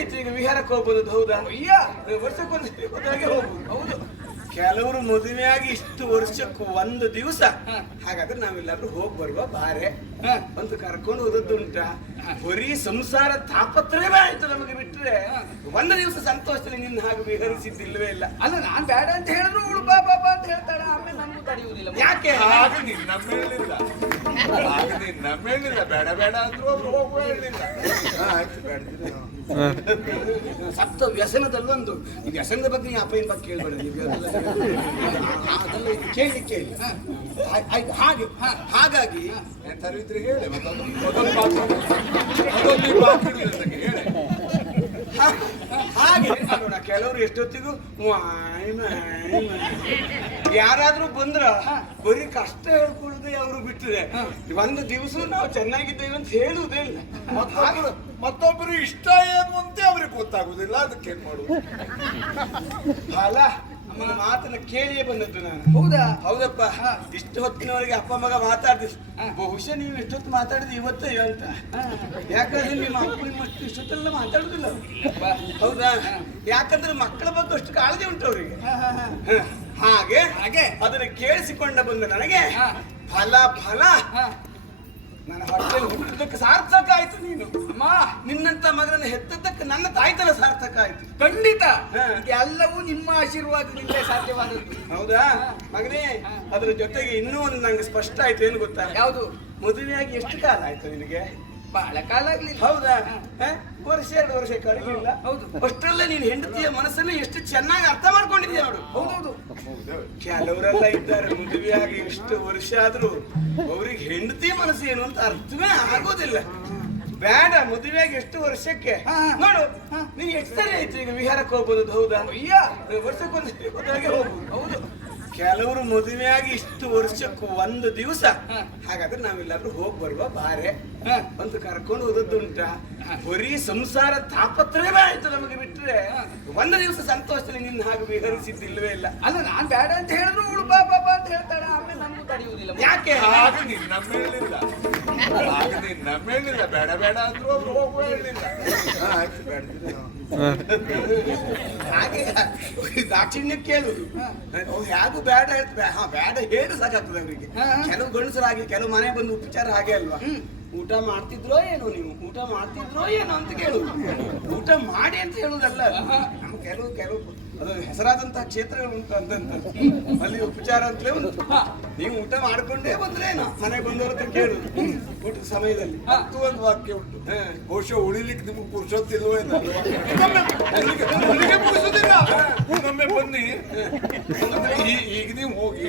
ಆಯ್ತು ಈಗ ವಿಹಾರಕ್ಕೆ ಹೋಗ್ಬೋದು ಹೌದಾ? ಅಯ್ಯ! ವರ್ಷಕ್ಕೊಂದು ಹೋದಾಗೆ ಹೋಗ್ಬೋದು. ಹೌದು. ಕೆಲವರು ಮದುವೆಯಾಗಿ ಇಷ್ಟು ವರ್ಷಕ್ಕೂ ಒಂದು ದಿವಸ. ಹಾಗಾದ್ರೆ ನಾವೆಲ್ಲಾದ್ರೂ ಹೋಗಿ ಬರುವ ಬಾರೆ. ಹ. ಅಂತ ಕರ್ಕೊಂಡು ಹೋದದ್ದುಂಟ ಬರೀ ಸಂಸಾರ ತಾಪತ್ರವೇ ಆಯ್ತು ನಮಗೆ ಬಿಟ್ಟರೆ ಒಂದು ದಿವಸ ಸಂತೋಷದಲ್ಲಿ ನಿನ್ನ ಹಾಗೆ ವಿಹರಿಸಿದ್ದಿಲ್ಲವೇ ಇಲ್ಲ. ಅಲ್ಲ ನಾನ್ ಬೇಡ ಅಂತ ಹೇಳಿದ್ರು ಅವಳು ಬಾ ಬಾ ಬಾ ಅಂತ ಹೇಳ್ತಾಳೆ. ಆಮೇಲೆ ನಮ್ಗೂ ತಡೆಯುವುದಿಲ್ಲ. ಯಾಕೆ? ಹಾಗೆ ನಿನ್ನ ನಮ್ಮ ಹೇಳಿಲ್ಲ ಆಗ ನೀನ್ ನಮ್ಮ ಹೇಳಿಲ್ಲ ಬೇಡ ಬೇಡ ಅಂದ್ರು ಅವ್ರು ಹೋಗುವ ಹೇಳಿಲ್ಲ ಆಯ್ತು ಬೇಡ. ಸಪ್ತ ವ್ಯಸನದಲ್ಲೊಂದು ಈ ವ್ಯಸನದ ಬಗ್ಗೆ ನೀವು ಅಪ್ಪ ಬಗ್ಗೆ ಕೇಳ್ಬೇಡ. ನೀವು ಅದೆಲ್ಲ ಕೇಳಿ ಇಲ್ಲ ಆಯ್ತು ಹಾಗೆ. ಹಾಗಾಗಿ ಎಂತಾರು ಇದ್ರೆ ಹೇಳಿ ಇಡುದು ಅದಕ್ಕೆ ಹೇಳಿ. ಹಾಗೆ ಕೆಲವರು ಎಷ್ಟೊತ್ತಿಗೂ. ಯಾರಾದ್ರೂ ಬಂದ್ರ ಬರೀ ಕಷ್ಟ ಹೇಳ್ಕೊಳ್ಳದೆ ಅವರು ಬಿಟ್ಟಿದೆ. ಒಂದು ದಿವಸ ನಾವು ಚೆನ್ನಾಗಿದ್ದೇವೆ ಅಂತ ಹೇಳುದೇ ಇಲ್ಲ. ಮತ್ತೊಬ್ರು ಇಷ್ಟ ಏನು ಅಂತ ಅವ್ರಿಗೆ ಗೊತ್ತಾಗುದಿಲ್ಲ ಅದಕ್ಕೇನ್ ಮಾಡುದು ಅಲ್ಲ ನನ್ನ ಮಾತನ್ನ ಕೇಳಿಯೇ ಬಂದದ್ದು ನಾನು. ಹೌದಾ? ಹೌದಪ್ಪ. ಇಷ್ಟು ಹೊತ್ತಿನವರೆಗೆ ಅಪ್ಪ ಮಗ ಮಾತಾಡಿದ್ರು ಬಹುಶಃ ನೀವು ಎಷ್ಟೊತ್ತು ಮಾತಾಡಿದ್ರಿ ಇವತ್ತು ಅಂತ. ಯಾಕಂದ್ರೆ ನಿಮ್ಮ ಅಪ್ಪ ನಿಮ್ಮ ಇಷ್ಟೊತ್ತೆಲ್ಲ ಮಾತಾಡುದಿಲ್ಲ ಹೌದಾ? ಯಾಕಂದ್ರೆ ಮಕ್ಕಳ ಬಗ್ಗೆ ಅಷ್ಟು ಕಾಳಜಿ ಉಂಟು ಅವರಿಗೆ. ಹಾಗೆ ಹಾಗೆ? ಅದನ್ನ ಕೇಳಿಸಿಕೊಂಡ ಬಂದ ನನಗೆ. ಫಲ ಫಲ. ನನ್ನ ಹೊಟ್ಟೆಯಲ್ಲಿ ಹುಟ್ಟಿದ್ದಕ್ಕೆ ಸಾರ್ಥಕ ಆಯ್ತು ನೀನು. ಅಮ್ಮ ನಿನ್ನಂತ ಮಗನನ್ನು ಹೆತ್ತದ್ದಕ್ಕೆ ನನ್ನ ತಾಯ್ತನ ಸಾರ್ಥಕ ಆಯ್ತು. ಖಂಡಿತ. ಇದೆಲ್ಲವೂ ಎಲ್ಲವೂ ನಿಮ್ಮ ಆಶೀರ್ವಾದದಿಂದ ಸಾಧ್ಯವಾದದ್ದು. ಹೌದಾ? ಮಗನೇ ಅದರ ಜೊತೆಗೆ ಇನ್ನೂ ಒಂದು ನಂಗೆ ಸ್ಪಷ್ಟ ಆಯ್ತು ಏನು ಗೊತ್ತಾ? ಯಾವುದು? ಮದುವೆಯಾಗಿ ಎಷ್ಟು ಕಾಲ ಆಯ್ತು ನಿನಗೆ? ಬಹಳ ಕಾಲ ಆಗ್ಲಿಲ್ಲ. ಹೌದಾ? ವರ್ಷ ಎರಡು ವರ್ಷ ಕಳೆದಿಲ್ಲ. ಹೌದು. ಅಷ್ಟರಲ್ಲೇ ನೀನು ಹೆಂಡತಿಯ ಮನಸ್ಸನ್ನು ಎಷ್ಟು ಚೆನ್ನಾಗಿ ಅರ್ಥ ಮಾಡ್ಕೊಂಡಿದ್ಯಾ ನೋಡು. ಹೌದೌದು ಕೆಲವರೆಲ್ಲ ಇದ್ದಾರೆ ಮದುವೆಯಾಗಿ ಎಷ್ಟು ವರ್ಷ ಆದ್ರೂ ಅವ್ರಿಗೆ ಹೆಂಡತಿ ಮನಸ್ಸು ಏನು ಅಂತ ಅರ್ಥವೇ ಆಗೋದಿಲ್ಲ. ಬೇಡ ಮದುವೆಯಾಗಿ ಎಷ್ಟು ವರ್ಷಕ್ಕೆ. ನೋಡು ನೀನ್ ಎಷ್ಟು ಸರಿ ಆಯ್ತು ಈಗ ವಿಹಾರಕ್ಕೆ ಹೋಗ್ಬೋದು ಹೌದಾ? ಅಯ್ಯ. ವರ್ಷಕ್ಕೊಂದು ಹೋಗ್ಬೋದು ಹೌದು. ಕೆಲವರು ಮದುವೆಯಾಗಿ ಇಷ್ಟು ವರ್ಷಕ್ಕೂ ಒಂದು ದಿವಸ. ಹಾಗಾದ್ರೆ ನಾವೆಲ್ಲಾದ್ರೂ ಹೋಗ್ ಬರುವ ಬಾರೆ. ಒಂದು ಅಂತ ಕರ್ಕೊಂಡು ಹೋದದ್ದುಂಟ? ಬರೀ ಸಂಸಾರ ತಾಪತ್ರವೇ ಆಯ್ತು ನಮಗೆ ಬಿಟ್ರೆ. ಒಂದು ದಿವಸ ಸಂತೋಷದಲ್ಲಿ ನಿನ್ನ ಹಾಗೆ ವಿಹರಿಸಿದ್ದಿಲ್ಲವೇ ಇಲ್ಲ. ಅಲ್ಲ ನಾನ್ ಬೇಡ ಅಂತ ಹೇಳಿದ್ರು ಅವಳು ಬಾ ಬಾ ಬಾ ಅಂತ ಹೇಳ್ತಾಳೆ. ಆಮೇಲೆ ನಮ್ಗೂ ತಡೆಯುವುದಿಲ್ಲ. ಯಾಕೆ? ಆಗ ಬೇಡ ಬೇಡ ಅಂದ್ರು ಅವ್ರು ಹೋಗುವ ಹೇಳಿಲ್ಲ ಹಾ, ಆಯ್ತು ಬೇಡ ಹಾಗೆ ದಾಕ್ಷಿಣ್ಯ ಕೇಳುದು ಹೇಗೂ ಬೇಡ ಹಾ ಬೇಡ ಹೇಳು ಸಾಕಾಗ್ತದೆ ಅವರಿಗೆ. ಕೆಲವು ಗಂಡಸರಾಗಿ ಕೆಲವು ಮನೆ ಬಂದು ಉಪಚಾರ ಹಾಗೆ ಅಲ್ವಾ ಊಟ ಮಾಡ್ತಿದ್ರೋ ಏನೋ ನೀವು ಊಟ ಮಾಡ್ತಿದ್ರೋ ಏನೋ ಅಂತ ಕೇಳುದು ಊಟ ಮಾಡಿ ಅಂತ ಹೇಳುದಲ್ಲ. ಕೆಲವು ಕೆಲವು ಅದು ಹೆಸರಾದಂತಹ ಕ್ಷೇತ್ರಗಳು ಉಂಟು ಅಂತಂತ. ಅಲ್ಲಿ ಉಪಚಾರ ಅಂತಲೇ ಉಂಟು. ನೀವು ಊಟ ಮಾಡ್ಕೊಂಡೇ ಬಂದ್ರೇನ ಮನೆ ಬಂದವ್ರ ಹತ್ರ ಕೇಳುದು. ಊಟದ ಸಮಯದಲ್ಲಿ. ಮತ್ತು ಒಂದು ವಾಕ್ಯ ಉಂಟು. ಬಹುಶಃ ಉಳಿಲಿಕ್ಕೆ ನಿಮ್ಗೆ ಪುರುಷೊತ್ತಿಲ್ವೋ ಒಮ್ಮೆ ಬನ್ನಿ. ಈಗ ನೀವು ಹೋಗಿ.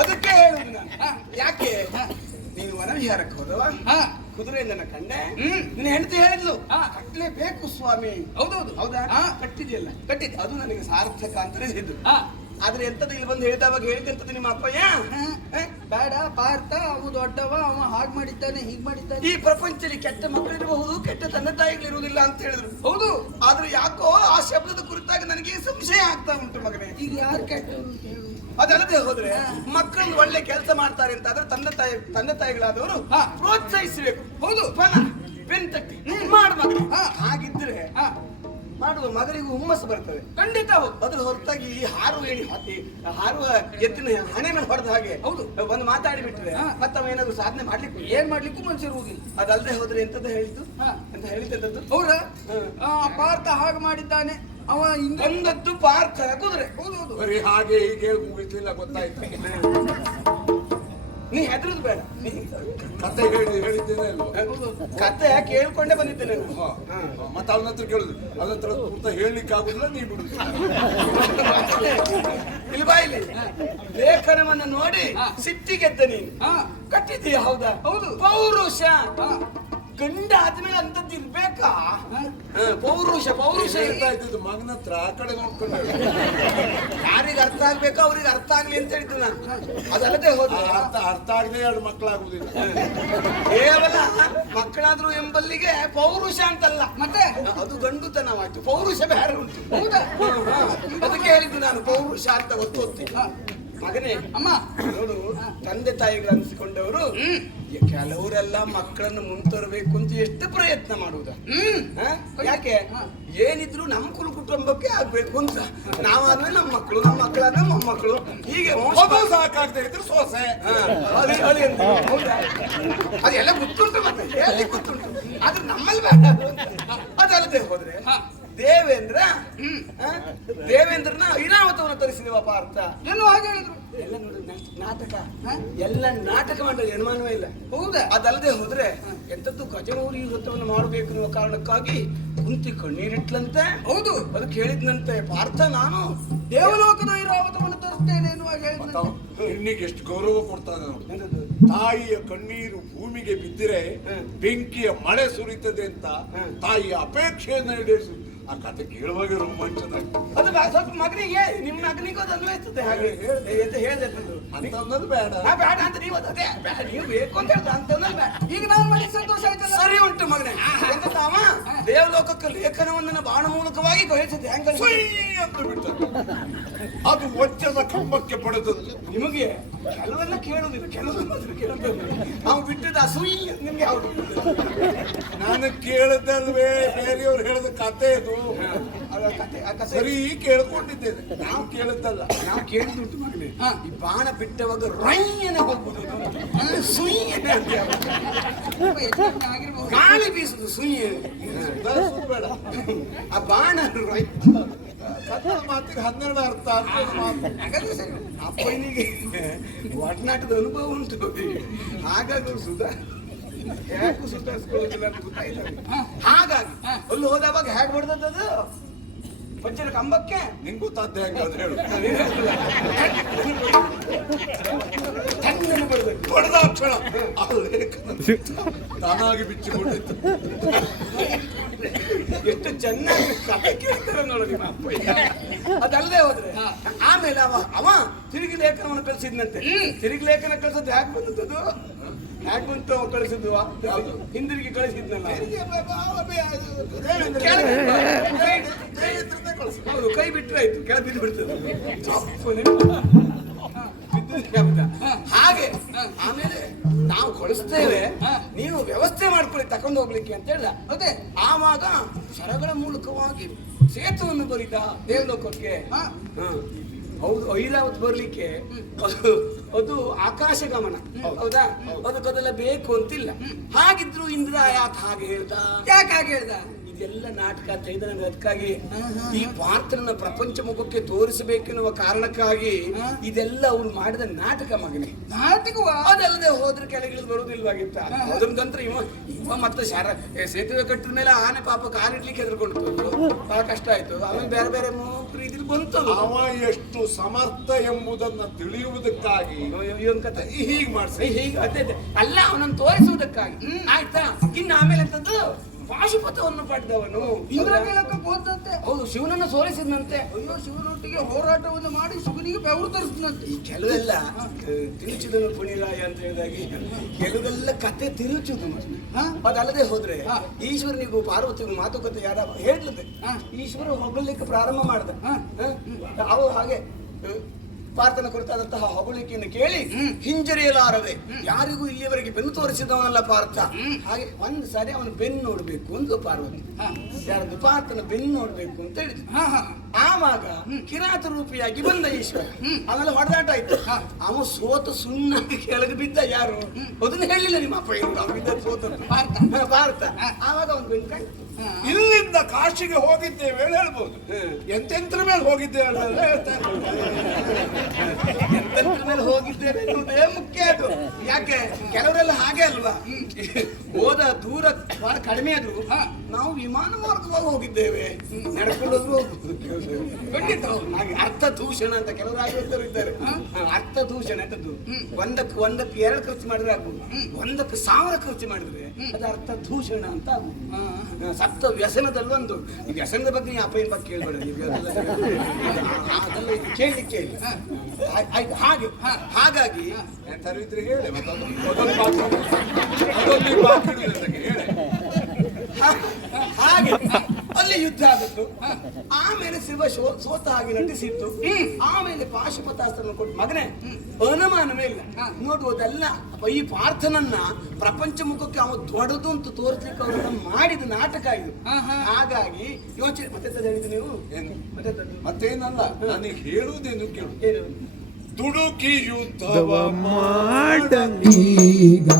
ಅದಕ್ಕೆ ಹೇಳುದು ಯಾಕೆ? ನೀನು ವನವಿಹಾರಕ್ಕೆ ಹೋದವ? ಹ. ಕುದುರೆಯನ್ನ ಕಂಡೆ ಹ್ಮ್. ನಿನ್ನ ಹೆಂಡತಿ ಹೇಳಿದ್ಲು ಕಟ್ಟಲೇಬೇಕು ಸ್ವಾಮಿ ಹೌದೌದು ಹೌದಾ. ಕಟ್ಟಿದೆಯಲ್ಲ ಕಟ್ಟಿದ್ದೆ. ಅದು ನನಗೆ ಸಾರ್ಥಕ ಅಂತ ಇದ್ದು. ಆದ್ರೆ ಎಂತದ್ದು ಇಲ್ಲಿ ಬಂದು ಹೇಳಿದವಾಗ ಹೇಳ್ತಿರ್ತದೆ ನಿಮ್ಮ ಅಪ್ಪಯ್ಯ? ಬೇಡ ಪಾರ್ಥ ಅವ ದೊಡ್ಡವ ಅವ ಹಾಗ್ ಮಾಡಿದ್ದಾನೆ ಹೀಗ್ ಮಾಡಿದ್ದಾನೆ ಈ ಪ್ರಪಂಚದಲ್ಲಿ ಕೆಟ್ಟ ಮಕ್ಕಳಿರಬಹುದು ಕೆಟ್ಟ ತಂದೆ ತಾಯಿಗಳಿರುವುದಿಲ್ಲ ಅಂತ ಹೇಳಿದ್ರು ಹೌದು ಆದ್ರೆ ಯಾಕೋ ಆ ಶಬ್ದದ ಕುರಿತಾಗಿ ನನಗೆ ಸಂಶಯ ಆಗ್ತಾ ಉಂಟು ಮಗನೇ ಈಗ ಯಾರು ಕೆಟ್ಟ ಅದಲ್ಲದೆ ಹೋದ್ರೆ ಮಕ್ಕಳು ಒಳ್ಳೆ ಕೆಲಸ ಮಾಡ್ತಾರೆ ಅಂತ ಆದ್ರೆ ತಂದೆ ತಾಯಿ ತಂದೆ ತಾಯಿಗಳಾದವರು ಹಾ. ಪ್ರೋತ್ಸಾಹಿಸಬೇಕು ಹೌದು. ಬೆನ್ ತಟ್ಟಿ ಮಾಡು. ಹಾಗಿದ್ರೆ ಹ. ಮಾಡುವ ಮಗನಿಗೂ ಹುಮ್ಮಸ್ಸು ಬರ್ತದೆ ಖಂಡಿತ ಅದ್ರ ಹೊರತಾಗಿ ಈ ಹಾರುವ ಏಣಿ ಹಾಕಿ ಹಾರುವ ಎತ್ತಿನ ಹಣೆ ಮೇಲೆ ಹೊಡೆದ ಹಾಗೆ ಹೌದು. ಬಂದು ಮಾತಾಡಿ ಬಿಟ್ಟರೆ ಮತ್ತೆ ಮತ್ತವ ಏನಾದ್ರು ಸಾಧನೆ ಮಾಡ್ಲಿಕ್ಕೆ ಏನ್ ಮಾಡ್ಲಿಕ್ಕೂ ಮನ್ಸಿರುವುದಿಲ್ಲ ಅದಲ್ಲದೆ ಹೋದ್ರೆ ಎಂತದ ಹೇಳಿದ್ದು? ಹಾ. ಅಂತ ಹೇಳಿದ್ದದ್ದು ಹೌರ ಆ, ಪಾರ್ಥ ಹಾಗೆ ಮಾಡಿದ್ದಾನೆ. ಅವ ಹಿಂಗ ಒಂದದ್ದು ಪಾರ್ಥ ಕುದುರೆ. ಹೌದು ಹೌದು ಬರೀ ಹಾಗೆ ಹೀಗೆ ಮುಗಿಸ್ಲಿಲ್ಲ ಗೊತ್ತಾಯ್ತು. ನೀ ಹೆದರುದು ಬೇಡ. ನೀ ಕತೆ ಹೇಳಿ ಹೇಳಿದ್ದೇನೆ ಕತೆ ಕೇಳ್ಕೊಂಡೇ ಬಂದಿದ್ದೇನೆ. ಮತ್ತೆ ಅವನ ಹತ್ರ ಕೇಳುದು. ಅವನ ಹತ್ರ ಪೂರ್ತ ಹೇಳಲಿಕ್ಕೆ ಆಗುದಿಲ್ಲ ನೀ ಬಿಡು ಇಲ್ಲಿ ಬಾ ಇಲ್ಲಿ. ಲೇಖನವನ್ನ ನೋಡಿ. ಸಿಟ್ಟಿಗೆದ್ದ ನೀನು. ಕಟ್ಟಿದ್ದೀಯ ಕಟ್ಟಿದೀಯ ಹೌದಾ? ಹೌದು. ಪೌರುಷ. ಹಾ. ಗಂಡ ಆದ್ಮೇಲೆ ಅಂತದ್ದು ಇರ್ಬೇಕಾ ಪೌರುಷ ಪೌರುಷ ಹೇಳ್ತಾ ಇರ್ತಾ ಇದ್ದಿದ್ದು ಮಗನ ಹತ್ರ ಆ ಕಡೆ ನೋಡ್ಕೊಂಡು. ಯಾರಿಗೆ ಅರ್ಥ ಆಗ್ಬೇಕು ಅವ್ರಿಗೆ ಅರ್ಥ ಆಗ್ಲಿ ಅಂತ ಹೇಳಿದ್ದು ನಾನು. ಅದಲ್ಲದೆ ಹೋದ. ಅರ್ಥ ಅರ್ಥ ಆಗದೆ ಎರಡು ಮಕ್ಕಳಾಗುದಿಲ್ಲ ಕೇವಲ ಮಕ್ಕಳಾದ್ರು ಎಂಬಲ್ಲಿಗೆ ಪೌರುಷ ಅಂತಲ್ಲ. ಮತ್ತೆ? ಅದು ಗಂಡುತನವಾಯ್ತು. ಪೌರುಷ ಬೇರೆ ಉಂಟು. ಅದಕ್ಕೆ ಹೇಳಿದ್ದು ನಾನು ಪೌರುಷ ಅಂತ ಒತ್ತಿ ಮಗನೇ ಅಮ್ಮ. ನೋಡು ತಂದೆ ತಾಯಿಗಳು ಅನ್ಸಿಕೊಂಡವರು ಕೆಲವರೆಲ್ಲ ಮಕ್ಕಳನ್ನು ಮುಂತರಬೇಕು ಅಂತ ಎಷ್ಟು ಪ್ರಯತ್ನ ಮಾಡುವುದ ಹ್ಮ್. ಯಾಕೆ? ಏನಿದ್ರು ನಮ್ಮ ಕುಲ ಕುಟುಂಬಕ್ಕೆ ಆಗ್ಬೇಕು ಅಂತ. ನಾವಾದ್ರೆ ನಮ್ಮ ಮಕ್ಕಳು ನಮ್ಮ ಮಕ್ಕಳಾದ್ರೆ ಮೊಮ್ಮಕ್ಕಳು ಹೀಗೆ ಸಾಕಾಗ್ತಾ ಇದ್ರು ಸಾಕಾಗದೆ ಇದ್ರೆ ಸೋಸೆ. ಅದೆಲ್ಲ ಗೊತ್ತುಂಟು ಮತ್ತೆ. ಗೊತ್ತುಂಟು? ಆದ್ರೆ ನಮ್ಮಲ್ಲಿ ಬೇಡ. ಅಂತ. ಅದಲ್ಲದೆ ಹೋದ್ರೆ ದೇವೇಂದ್ರ ಹಾ, ದೇವೇಂದ್ರನ ಐರಾವತವನ್ನು ತರಿಸಿದೀವ ಅರ್ಥ. ಏನು ಹಾಗೆ ಹೇಳಿದ್ರು. ಎಲ್ಲ ನೋಡಿ ನಾಟಕ ಎಲ್ಲ ನಾಟಕ ಮಾಡಲು ಅನುಮಾನವೇ ಇಲ್ಲ. ಹೌದಾ? ಅದಲ್ಲದೆ ಹೋದ್ರೆ ಎಂತದ್ದು ಗಜಮೌರಿ ವೃತ್ತವನ್ನು ಮಾಡಬೇಕು ಅನ್ನುವ ಕಾರಣಕ್ಕಾಗಿ ಕುಂತಿ ಕಣ್ಣೀರಿಟ್ಲಂತೆ. ಹೌದು. ಅದಕ್ಕೆ ಹೇಳಿದ್ನಂತೆ. ಪಾರ್ಥ ನಾನು ದೇವಲೋಕದ ಐರಾವತವನ್ನು ತರಿಸ್ತೇನೆ ಹೇಳಿದ್ರು. ಮತ್ತ ಹೆಣ್ಣಿಗೆ ಎಷ್ಟು ಗೌರವ ಕೊಡ್ತಾನೆ ನೋಡಿ. ತಾಯಿಯ ಕಣ್ಣೀರು ಭೂಮಿಗೆ ಬಿದ್ದರೆ ಬೆಂಕಿಯ ಮಳೆ ಸುರಿತದೆ ಅಂತ. ತಾಯಿಯ ಅಪೇಕ್ಷೆಯನ್ನು ಈಡೇರಿಸು ಆ ಕತೆ ಕೇಳುವಾಗ ರೋಮಾಂಚನ ಅದು ಬಾ- ಸ್ವಲ್ಪ ಮಗನಿಗೆ ನಿಮ್ಮ ಮಗನಿಗೂ ಅದು ಅನ್ವಯಿಸ್ತದೆ ಹಾಗೆ. ಹೇಳ್ದೆ ಅಂತ ಹೇಳಿದ್ರು. ಅಂತ ಅನ್ನೋದು ಬೇಡ. ನಾ ಬೇಡ ಅಂತ ನೀವು ಅದು ಬೇಡ ನೀವು ಬೇಕು ಅಂತ ಹೇಳ್ದ ಅಂತ ಬೇಡ. ಈಗ ನಾನು ಮನೆ ಸಂತೋಷ ಆಯ್ತು ಸರಿ ಉಂಟು ಮಗನೇ. ಎಂತ ತಾವ? ದೇವಲೋಕಕ್ಕೆ ಲೇಖನವನ್ನ ಬಾಣ ಮೂಲಕವಾಗಿ ಕಳಿಸಿದೆ ಹೆಂಗ ಬಿಡ್ತದೆ ಅದು ವಜ್ರದ ಕಂಬಕ್ಕೆ ಪಡೆದದ್ದು. ನಿಮಗೆ ಕೆಲವೆಲ್ಲ ಕೇಳುದಿಲ್ಲ ಕೆಲವನ್ನ ಮಾತ್ರ ನಾವು ಬಿಟ್ಟಿದ್ದ ಅಸೂಯಿ ನಿಮ್ಗೆ ಯಾವ್ದು ನಾನು ಕೇಳದಲ್ವೇ ಬೇರೆಯವ್ರು ಹೇಳಿದ ಕತೆ ಇದು. ಸರಿ ಕೇಳ್ಕೊಂಡಿದ್ದೇನೆ. ನಾವು ಕೇಳದ್ದಲ್ಲ. ನಾವು ಕೇಳಿದ್ದುಂಟು ಮಾಡಿ ಈ ಬಾಣ ಬಿಟ್ಟವಾಗ ರೈಯನ ಹೋಗ್ಬೋದು. ಸುಯ್ಯನ ಅಂತ ಆಗಿರ್ಬೋದು ಗಾಳಿ ಬೀಸುದು ಬೇಡ ಆ ಬಾಣ ಮಾತಿಗೆ ಹನ್ನೆರಡು ಅರ್ಥ ಅಪ್ಪನಿಗೆ ಒಡನಾಟದ ಅನುಭವ ಉಂಟು. ಹಾಗಾಗಿ ಸುಧಾ ಯಾಕೆ ಸುಧಾರಿಸ್ಕೊಳ್ಳೋದಿಲ್ಲ ಅಂತ. ಹಾಗಾಗಿ, ಅಲ್ಲಿ ಹೋದವಾಗ ಹೇಗೆ ಹೊಡೆದದ್ದು ಪಂಚನ ಕಂಬಕ್ಕೆ? ನಿಂಗೂ ತಾತೆ ಹೆಂಗೆ ತಾನಾಗಿ ಹೇಳು. ಕೊಡ್ತಿತ್ತು ತಾನಾಗಿ ಬಿಚ್ಚಿಕೊಂಡಿತ್ತು. ಎಷ್ಟು ಚೆನ್ನಾಗಿ ಕಥೆ ಕೇಳ್ತಾರೆ ನೋಡು ನಿಮ್ಮ ಅಪ್ಪ ಅದಲ್ಲದೆ ಹೋದ್ರೆ ಆಮೇಲೆ ಅವ ಅವ ತಿರುಗಿ ಲೇಖನವನ್ನು ಕಳಿಸಿದ್ನಂತೆ ತಿರುಗಿ ಲೇಖನ ಕಳಿಸೋದು ಯಾಕೆ ಬಂದದ್ದು ಯಾಕೆ ಬಂತು ಅವ ಕಳಿಸಿದ್ವು ಹಿಂದಿರುಗಿ ಕಳಿಸಿದ್ನಲ್ಲ ಹೌದು ಕೈ ಬಿಟ್ಟರೆ ಆಯ್ತು ಕೆಳ ಬಿದ್ದು ಬಿಡ್ತದೆ? ಹಾಗೆ ಆಮೇಲೆ ನಾವು ಕಳಿಸ್ತೇವೆ ನೀವು ವ್ಯವಸ್ಥೆ ಮಾಡ್ಕೊಳ್ಳಿ ತಕೊಂಡು ಹೋಗ್ಲಿಕ್ಕೆ ಅಂತ ಹೇಳ್ದ ಅದೇ ಆವಾಗ ಸರಗಳ ಮೂಲಕವಾಗಿ ಸೇತುವನ್ನು ಬರಿದ ದೇವಲೋಕಕ್ಕೆ. ಹೌದು ಐರಾವತ್ ಬರ್ಲಿಕ್ಕೆ ಅದು ಅದು ಆಕಾಶ ಗಮನ. ಹೌದಾ? ಅದಕ್ಕದೆಲ್ಲ ಬೇಕು ಅಂತಿಲ್ಲ. ಹಾಗಿದ್ರು ಇಂದ್ರ ಯಾಕೆ ಹಾಗೆ ಹೇಳ್ದ. ಯಾಕೆ ಹಾಗೆ ಹೇಳ್ದ? ಇದೆಲ್ಲ ನಾಟಕ ಅಂತ ಇದೆ ನನಗೆ ಅದಕ್ಕಾಗಿ ಈ ಪಾತ್ರನ ಪ್ರಪಂಚ ಮುಖಕ್ಕೆ ತೋರಿಸಬೇಕೆನ್ನುವ ಕಾರಣಕ್ಕಾಗಿ ಇದೆಲ್ಲ ಅವ್ರು ಮಾಡಿದ ನಾಟಕ ಮಗನೆ. ನಾಟಕ ಅದಲ್ಲದೆ ಹೋದ್ರೆ ಕೆಳಗಿಳಿದು ಬರುವುದಿಲ್ವಾಗಿತ್ತ ಅದ್ರಂತರ ಇವ ಇವ ಮತ್ತೆ ಶಾರ ಸೇತುವೆ ಕಟ್ಟಿದ ಮೇಲೆ ಆನೆ ಪಾಪ ಕಾಲಿಡ್ಲಿಕ್ಕೆ ಹೆದರ್ಕೊಂಡು ಬಹಳ ಕಷ್ಟ ಆಯ್ತು. ಆಮೇಲೆ ಬೇರೆ ಬೇರೆ ಮೂರು ಇದ್ರಲ್ಲಿ ಬಂತು ಅವ ಎಷ್ಟು ಸಮರ್ಥ ಎಂಬುದನ್ನ ತಿಳಿಯುವುದಕ್ಕಾಗಿ ಹೀಗೆ ಮಾಡ್ಸಿ. ಹೀಗೆ. ಅಲ್ಲ ಅವನನ್ನು ತೋರಿಸುವುದಕ್ಕಾಗಿ. ಆಯ್ತಾ? ಇನ್ನು ಆಮೇಲೆ ಎಂತದ್ದು? ಪಾಶುಪತವನ್ನು ಪಡೆದವನು. ಇಂದ್ರ ಕೇಳಕ್ಕೆ ಹೋದಂತೆ ಹೌದು ಶಿವನನ್ನು ಸೋಲಿಸಿದಂತೆ. ಅಯ್ಯೋ ಶಿವನೊಟ್ಟಿಗೆ ಹೋರಾಟವನ್ನು ಮಾಡಿ ಶಿವನಿಗೆ ಬೆವರು ತರಿಸಿದಂತೆ. ಈ ಕೆಲವೆಲ್ಲ ತಿರುಚಿದನು ಪುಣಿರಾಯ ಅಂತ ಹೇಳಿದಾಗಿ ಕೆಲವೆಲ್ಲ ಕತೆ ತಿರುಚುದು? ಅದಲ್ಲದೆ ಹೋದ್ರೆ. ಈಶ್ವರನಿಗೂ ಪಾರ್ವತಿಗೂ ಮಾತುಕತೆ ಯಾರ ಹೇಳಿದೆ ಹಾ. ಈಶ್ವರ ಹೊಗಳಿಕ್ಕೆ ಪ್ರಾರಂಭ ಮಾಡಿದ. ಅವು ಹಾಗೆ ಪಾರ್ಥನ ಕುರಿತಾದಂತಹ ಹೊಗಳಿಕೆಯನ್ನು ಕೇಳಿ ಹಿಂಜರಿಯಲಾರವೆ. ಯಾರಿಗೂ ಇಲ್ಲಿಯವರೆಗೆ ಬೆನ್ನು ತೋರಿಸಿದವನಲ್ಲ ಪಾರ್ಥ. ಹಾಗೆ ಒಂದು ಸಾರಿ ಅವನು ಬೆನ್ನು ನೋಡ್ಬೇಕು ಅಂತ ಪಾರ್ವತಿ. ಯಾರದು ಪಾರ್ಥನ ಬೆನ್ನು ನೋಡ್ಬೇಕು ಅಂತ ಹೇಳಿದ್ರು ಆವಾಗ ಕಿರಾತ ರೂಪಿಯಾಗಿ ಬಂದ ಈಶ್ವರ. ಆಮೇಲೆ ಹೊಡೆದಾಟ ಆಯ್ತು. ಅವ ಸೋತ ಸುಣ್ಣ ಕೆಳಗೆ ಬಿದ್ದ ಯಾರು? ಅದನ್ನ ಹೇಳಿಲ್ಲ ನಿಮ್ಮ ಅಪ್ಪ ಪಾರ್ಥ. ಪಾರ್ಥ. ಆವಾಗ ಅವನು ಬೆನ್ನು ಕಂಡು ಇಲ್ಲಿಂದ ಕಾಶಿಗೆ ಹೋಗಿದ್ದೇವೆ ಹೇಳಿ ಹೇಳ್ಬೋದು. ಎಂತೆಂತ್ರ ಮೇಲೆ ಹೋಗಿದ್ದೇವೆ. ಎಂತೆಂತ್ರ ಮೇಲೆ ಹೋಗಿದ್ದೇವೆ ಮುಖ್ಯ ಅದು? ಯಾಕೆ? ಕೆಲವರೆಲ್ಲ ಹಾಗೆ ಅಲ್ವಾ? ಹೋದ ದೂರ ಬಹಳ ಕಡಿಮೆ ಅದು. ನಾವು ವಿಮಾನ ಮಾರ್ಗವಾಗಿ ಹೋಗಿದ್ದೇವೆ. ನಡ್ಕೊಂಡು. ಖಂಡಿತ ಹಾಗೆ ಅರ್ಥ ದೂಷಣ ಅಂತ ಕೆಲವರು ಆಗಿರ್ತಾರೆ ಇದ್ದಾರೆ. ಅರ್ಥ ದೂಷಣ ಅಂತದ್ದು ಒಂದಕ್ಕೆ ಒಂದಕ್ಕೆ ಎರಡು ಖರ್ಚು ಮಾಡಿದ್ರೆ ಆಗ್ಬೋದು. ಒಂದಕ್ಕೆ ಸಾವಿರ ಖರ್ಚು ಮಾಡಿದ್ರೆ ಅದು ಅರ್ಥ ದೂಷಣ ಅಂತ ಆಗುದು ಹಾ, ವ್ಯಸನದಲ್ಲೊಂದು. ಈ ವ್ಯಸನದ ಬಗ್ಗೆ ಅಪ್ಪ ಏನ್ ಬಗ್ಗೆ ಕೇಳ್ಬೇಡ ನೀವು ಅದೆಲ್ಲ ಕೇಳಲಿಕ್ಕೆ ಇಲ್ಲ ಆಯ್- ಆಯ್ತು ಹಾಗೆ ಹಾಗಾಗಿ ಎಂತಾರು ಇದ್ರೆ ಹೇಳಿ. ಹಾಗೆ. ಅಲ್ಲಿ ಯುದ್ಧ ಆಗಿತ್ತು ಆಮೇಲೆ ಶಿವ ಸೋತ ಆಗಿ ನಟಿಸಿತ್ತು ಆಮೇಲೆ ಪಾಶುಪತಾಸ್ತ್ರನ ಕೊಟ್ಟು ಮಗನೇ ಅನುಮಾನವೇ ಇಲ್ಲ. ನೋಡುವುದಲ್ಲ ಈ ಪಾರ್ಥನನ್ನ ಪ್ರಪಂಚ ಮುಖಕ್ಕೆ ಅವನು ದೊಡ್ಡದು ಅಂತ ತೋರಿಸ್ಲಿಕ್ಕೆ ಅವರನ್ನ ಮಾಡಿದ ನಾಟಕ ಇದು. ಹಾಗಾಗಿ ಯೋಚನೆ ಮತ್ತೆ ಹೇಳಿದ್ರು ಹೇಳಿದ್ದು ನೀವು? ಮತ್ತೆ? ಮತ್ತೇನಲ್ಲ ನನಗೆ ಹೇಳುವುದೇನು ಕೇಳು. ದುಡುಕಿ ಯುದ್ಧವ ಈಗ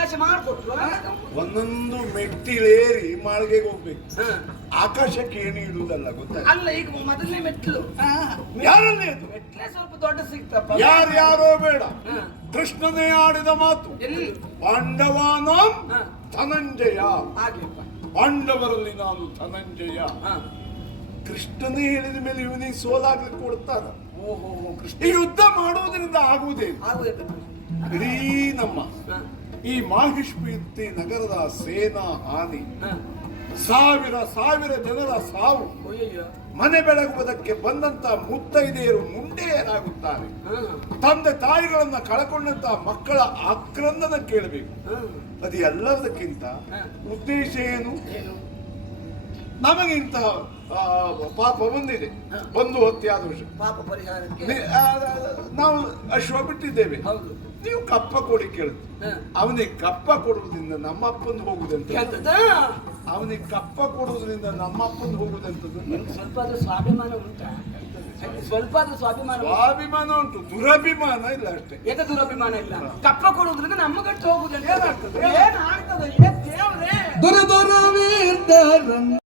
ಅವಕಾಶ ಮಾಡಿಕೊಟ್ರು ಒಂದೊಂದು ಮೆಟ್ಟಿಲೇರಿ ಮಾಳಿಗೆಗೆ ಹೋಗ್ಬೇಕು. ಆಕಾಶಕ್ಕೆ ಏನು ಇಡುವುದಲ್ಲ ಗೊತ್ತಾ ಅಲ್ಲ ಈಗ ಮೊದಲನೇ ಮೆಟ್ಲು. ಯಾರಲ್ಲಿ ಅದು ಮೆಟ್ಲೆ ಸ್ವಲ್ಪ ದೊಡ್ಡ ಸಿಗ್ತಪ್ಪ. ಯಾರು ಯಾರೋ ಬೇಡ. ಕೃಷ್ಣನೇ ಆಡಿದ ಮಾತು. ಪಾಂಡವಾನ. ಧನಂಜಯ. ಪಾಂಡವರಲ್ಲಿ ನಾನು ಧನಂಜಯ. ಕೃಷ್ಣನೇ ಹೇಳಿದ ಮೇಲೆ ಇವನಿಗೆ ಸೋಲಾಗ್ಲಿಕ್ಕೆ ಕೊಡ್ತಾರ. ಓಹೋ ಕೃಷ್ಣ ಯುದ್ಧ ಮಾಡುವುದರಿಂದ ಆಗುವುದೇ ಇಡೀ ನಮ್ಮ. ಈ ಮಾಹಿಷ್ಮಿಯಂತೆ ನಗರದ ಸೇನಾ ಹಾನಿ ಸಾವಿರ ಸಾವಿರ ಜನರ ಸಾವು. ಮನೆ ಬೆಳಗುವುದಕ್ಕೆ ಬಂದಂತ ಮುತ್ತೈದೆಯರು ಮುಂಡೆಯರಾಗುತ್ತಾರೆ. ತಂದೆ ತಾಯಿಗಳನ್ನ ಕಳಕೊಂಡಂತ ಮಕ್ಕಳ ಆಕ್ರಂದನ ಕೇಳಬೇಕು. ಅದು ಎಲ್ಲದಕ್ಕಿಂತ ಉದ್ದೇಶ ಏನು? ನಮಗಿಂತ ನಮಗೆ ಇಂತಹ ಆ, ಪಾಪ ಬಂದಿದೆ. ಬಂದು ಹತ್ಯಾದ ವಿಷಯ ಪಾಪ ಪರಿಹಾರಕ್ಕೆ. ನಾವು ಅಶ್ವ ಬಿಟ್ಟಿದ್ದೇವೆ. ಹೌದು. ನೀವು ಕಪ್ಪ ಕೊಡಿ ಕೇಳುತ್ತೆ ಅವನಿಗೆ ಕಪ್ಪ ಕೊಡುವುದರಿಂದ ನಮ್ಮ ಅಪ್ಪಂದು ಹೋಗುದಂತ ಅವನಿಗೆ ಕಪ್ಪ ಕೊಡುವುದರಿಂದ ನಮ್ಮ ಅಪ್ಪಂದು ಹೋಗುದಂತದ್ದು ಸ್ವಲ್ಪ ಸ್ವಾಭಿಮಾನ ಉಂಟಾ? ಸ್ವಲ್ಪ ಸ್ವಾಭಿಮಾನ? ಸ್ವಾಭಿಮಾನ ಉಂಟು. ದುರಭಿಮಾನ ಇಲ್ಲ ಅಷ್ಟೇ. ಏಕ ದುರಭಿಮಾನ ಇಲ್ಲ? ಕಪ್ಪ ಕೊಡುವುದರಿಂದ ನಮ್ಮ ಗಟ್ಟು ಹೋಗುದಂತ ಏನಾಗ್ತದೆ ಏನಾಗ್ತದೆ ಏನ್